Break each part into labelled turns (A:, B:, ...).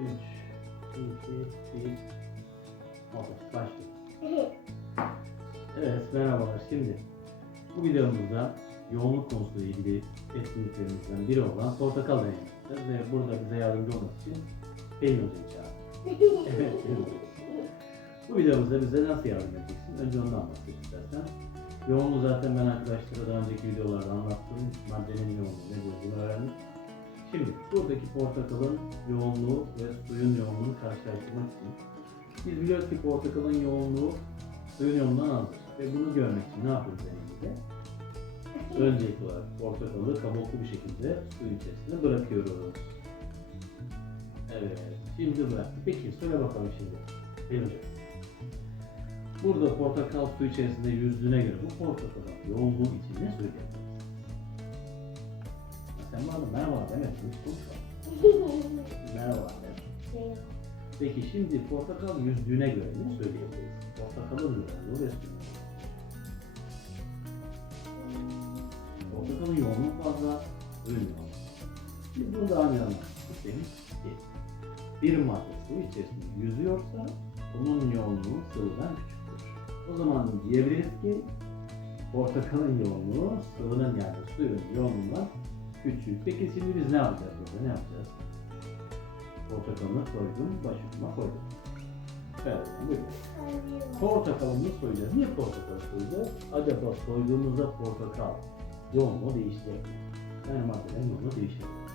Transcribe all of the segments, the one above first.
A: 3, 2, 1. Oldu. Başlıyor. Evet, merhabalar. Şimdi bu videomuzda yoğunluk konusuyla ilgili etkinliklerimizden biri olan portakal deneyi yapacağız ve burada bize yardımcı olmak için Pelin Hoca'yı çağırdık. Evet, Pelin Hoca. Bu videomuzda bize nasıl yardım edeceksin? Önce ondan bahsedeyim istersen. Yoğunluğu zaten ben arkadaşlara daha önceki videolarda anlattım. Maddenin yoğunluğu ne olduğunu öğrendik. Şimdi buradaki portakalın yoğunluğu ve suyun yoğunluğunu karşılaştırmak için biz biliyoruz ki portakalın yoğunluğu suyun yoğunluğundan azdır. Ve bunu görmek için ne yapıyoruz elimizde? Öncelikli olarak portakalı kabuklu bir şekilde suyun içerisine bırakıyoruz. Evet, şimdi bıraktık. Peki söyle bakalım şimdi. Benim. Burada portakal su içerisinde yüzdüğüne göre bu portakalın yoğunluğu için ne söyleyebiliriz? Sen bana merhaba konuşma. Merhaba demek. Peki şimdi portakal yüzdüğüne göre ne söyleyebiliriz? Portakalın yoğunluğu ve yoğunluğu. Portakalın yoğunluğu fazla, suyun yoğunluğu. Şimdi bunu önce anlatmıştık demiş ki bir madde su içerisinde yüzüyorsa bunun yoğunluğu sıvıdan küçüktür. O zaman diyebiliriz ki portakalın yoğunluğu sıvının yani suyun yoğunluğundan küçük. Peki şimdi biz ne yapacağız burada? Ne yapacağız? Portakalını soydum, başucuma koydum. Evet, buyurun. Portakalını soyacağız. Niye portakal soyacağız? Acaba soyduğumuzda portakal yoğunluğu değişecek mi? Yani maddelerin yoğunluğu değişecek mi?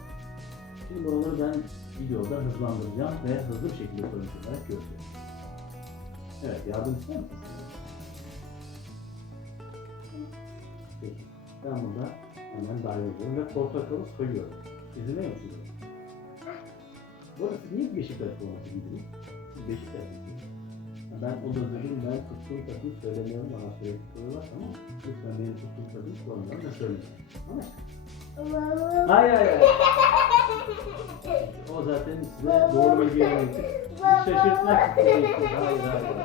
A: Şimdi buraları ben videoda hızlandıracağım ve hızlı bir şekilde sonuç olarak göreceğiz. Evet, yardım ister misiniz? Peki, ben burada hemen dahil ediyorum ve portakalı soyuyorum. İzine yapıyorum. Burası niye Beşiktaş forması giydiniz? Siz Beşiktaş Ben o da dedim ben tuttuğum takımı söylemiyorum bana sürekli soruyorlar ama lütfen benim tuttuğum takımı sormadan da söyleyin. Ama hayır hayır. O zaten size doğru bilgi vermek için şaşırtmak istedim. Hayır hayır.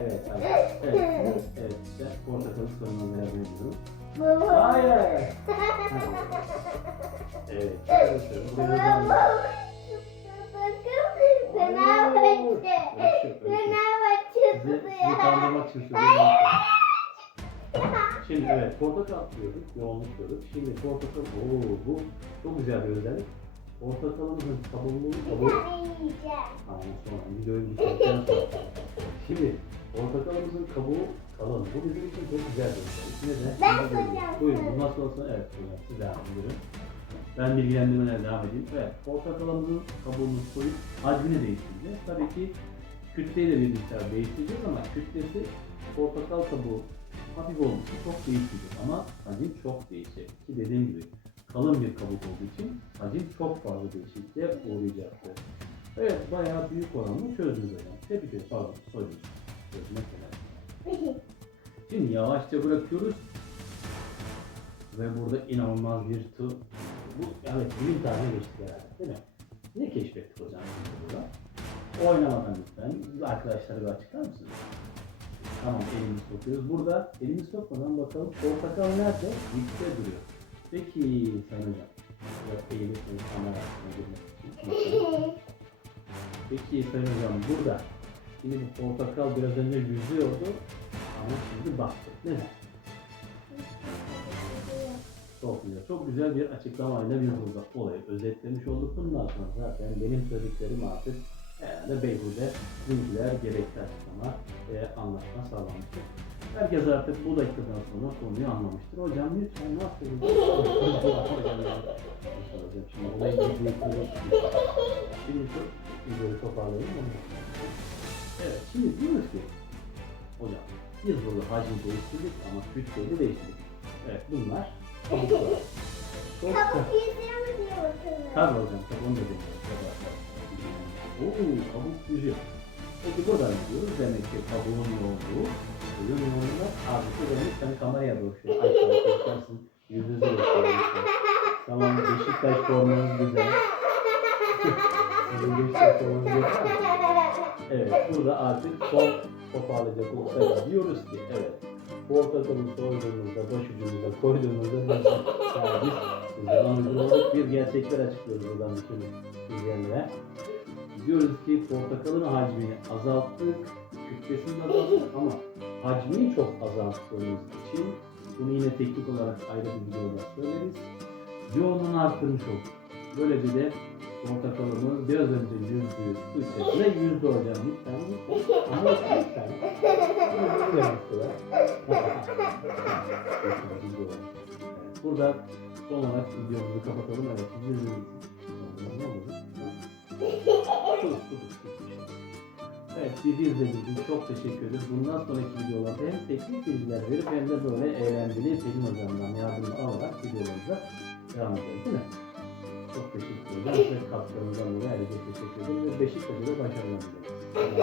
A: Evet hayır. Evet. Evet. Ben portakalı sormamaya yapıyorum. Hayır hayır. Evet. Buraya da- Sizi, sizi kandırmak için söylüyorum. Şimdi evet portakal diyorduk, yoğunluk diyorduk. Şimdi portakal, ooo bu çok güzel bir özellik. Portakalımızın kabuğunu, kabuğu, Aynen sonra videoyu bitirdikten sonra. Şimdi portakalımızın kabuğu kalın. Bu bizim için çok güzel bir özellik. Neden?
B: Ben
A: Şimdi
B: soracağım.
A: Buyurun
B: sana.
A: bu nasıl olsa evet hocam siz devam edin. Ben bilgilendirmeye devam edeyim. Evet portakalımızın kabuğunu soyup hacmini değiştireceğiz. Tabii ki kütleyi de bir miktar değiştireceğiz ama kütlesi portakal kabuğu hafif olması çok değişmeyecek ama hacim çok değişecek. Ki dediğim gibi kalın bir kabuk olduğu için hacim çok fazla değişikliğe uğrayacaktır. Evet bayağı büyük oranlı çözdünüz hocam. Tebrik ederim. Pardon soydunuz. Çözmek kolay. Şimdi yavaşça bırakıyoruz. Ve burada inanılmaz bir tı... Bu, evet bilim tarihine geçtik herhalde değil mi? Ne keşfettik hocam burada? Oynamadan lütfen. Arkadaşlara bir açıklar mısınız? Tamam elimizi sokuyoruz. Burada elimizi sokmadan bakalım portakal nerede? Dipte duruyor. Peki sen hocam. Eğilip seni kamera girmek için. Peki Sayın Hocam burada şimdi bu portakal biraz önce yüzüyordu ama şimdi baktı. Neden? Çok güzel. Çok güzel bir açıklamayla biz burada olayı özetlemiş olduk. Bundan sonra zaten benim söylediklerim artık herhalde beyhude bilgiler, gerekli açıklama ve anlaşma sağlanmıştır. Herkes artık bu dakikadan sonra konuyu anlamıştır. Hocam lütfen nasıl? Hocam şimdi olayı ciddiye Şimdi şu videoyu toparlayalım. Evet, şimdi diyoruz ki hocam biz burada hacmi değiştirdik ama kütleyi de değiştirdik. Evet, bunlar kabuklar. Çok Tabii hocam, tabii onu da demiyoruz. Oo, kabuk yüzüyor. Peki buradan gidiyoruz. Demek ki kabuğun yoğunluğu, suyun yoğunluğu artı demek sen kameraya şöyle aşağı göstersin. Yüzünüzü gösteriyorsun. Tamam, Beşiktaş formunuz güzel. Sizin Beşiktaş formunuz güzel. Evet, burada artık son toparlayacak olursak diyoruz ki evet, portakalı soyduğumuzda, başucumuza koyduğumuzda biz, zaman uygulamadık bir gerçekler açıklıyoruz buradan bütün izleyenlere. diyoruz ki portakalın hacmini azalttık, kütlesini azalttık ama hacmini çok azalttığımız için bunu yine teknik olarak ayrı bir videoda söyleriz. Yoğunluğunu arttırmış olduk. Böylece de portakalımız biraz önce yüzdüğü su içerisinde yüzdü hocam. Lütfen lütfen. Ama lütfen. Burada son olarak videomuzu kapatalım. Evet, sus. Evet, bizi izlediğiniz için çok teşekkür ederiz. Bundan sonraki videolarda hem teknik bilgiler verip hem de böyle eğlenceli Pelin Hocam'dan yardım alarak videolarımıza devam edeceğiz değil mi? Çok teşekkür ederim. Ve katkılarınızdan dolayı ayrıca teşekkür ederim. Ve Beşiktaş'a da başarılar dileriz. İyi